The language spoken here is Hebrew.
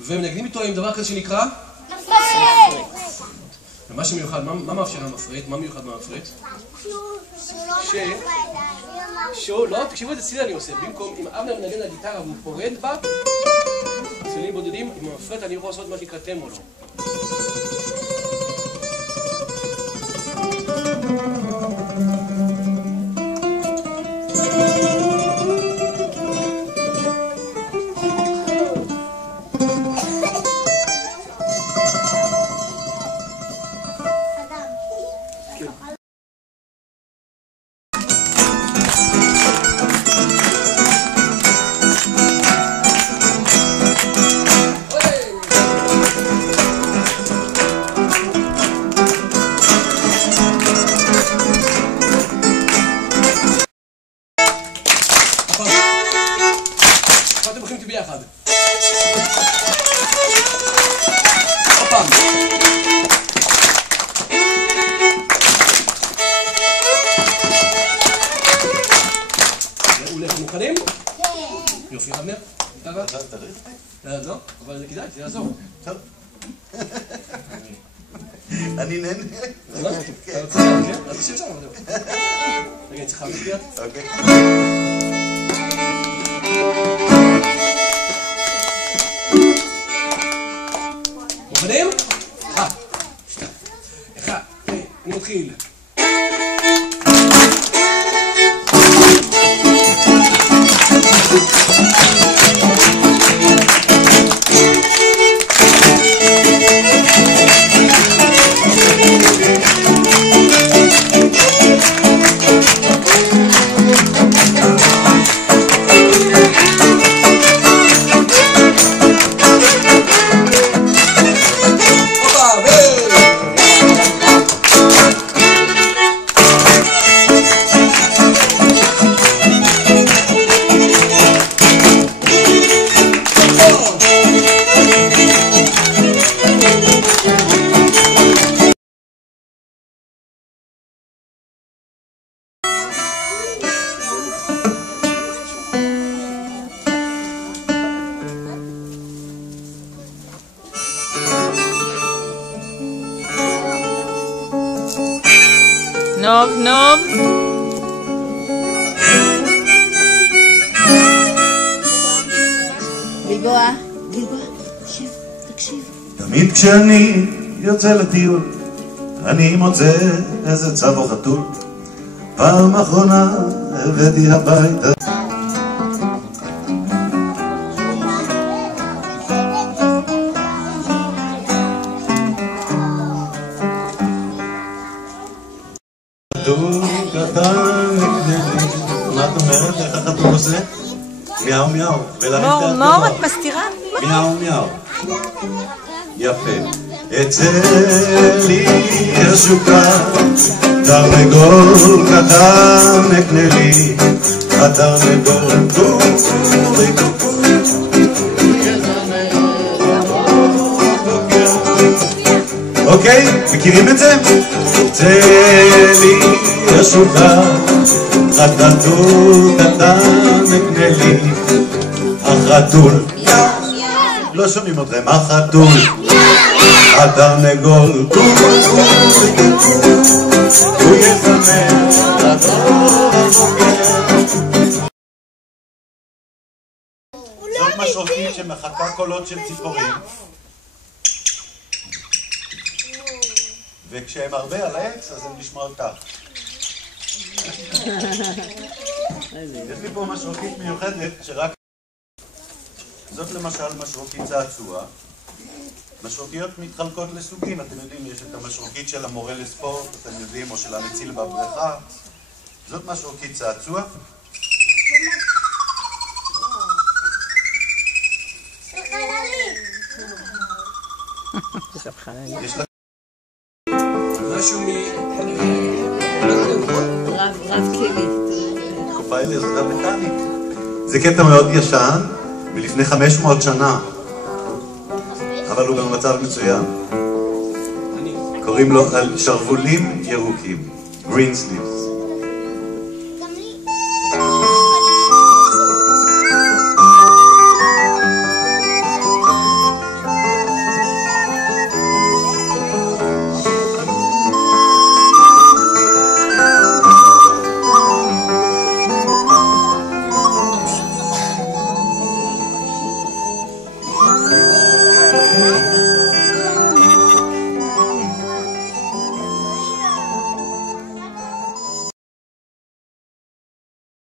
ומנגנים איתו עם דבר כזה שנקרא? ומה שמיוחד, מה מאפשר המפריט? מה מיוחד מהמפריט? לא, תקשיבו איזה צליל אני עושה. במקום, אם אבנר מנגן לגיטרה והוא פורד בה, צלילים בודדים, עם המפריט אני יכול לעשות מה שנקרא טמולו. אתם הולכים איתי ביחד. עוד פעם. מעולה, מוכנים? כן. יופי, אבנר. לא, אבל זה כדאי, זה יעזור. טוב. אני נהנה. אתה רוצה שם, כן? אתה תשאיר שם, אבל רגע, אני צריכה להביא. אוקיי. מוכנים? אחד, אני מתחיל. נוב, נוב. גלבוע, תקשיב, תקשיב. תמיד כשאני יוצא לטיול, אני מוצא איזה צב או חתול. פעם אחרונה הבאתי הביתה חתול קטן נקנה. מה את אומרת? איך החתול עושה? מיהו מיהו. מור, את מסתירה? מיהו מיהו. יפה. אצלי השוקה תרנגול קטן אקנה לי. התרנגול קורי קורי. אוקיי, מכירים את זה? אצלי השוקה חתול קטן אקנה לי. החתול לא שומעים אתכם. החתול התרנגול הוא יזמר לדור הבוקר. זאת משרוקית שמחקה קולות של ציפורים, וכשהם הרבה על העץ אז הם נשמעות כך. יש לי פה משרוקית מיוחדת שרק זאת למשל משרוקית צעצוע. משרוקיות מתחלקות לסוגים, אתם יודעים, יש את המשרוקית של המורה לספורט, אתם יודעים, או של המציל בבריכה. זאת משרוקית צעצוע. יש לה משהו רב כלי. תקופה אלה זאת המטאנית. זה קטע מאוד ישן, מלפני 500 שנה. אבל הוא במצב מצוין. קוראים לו על שרוולים ירוקים, green sleeves.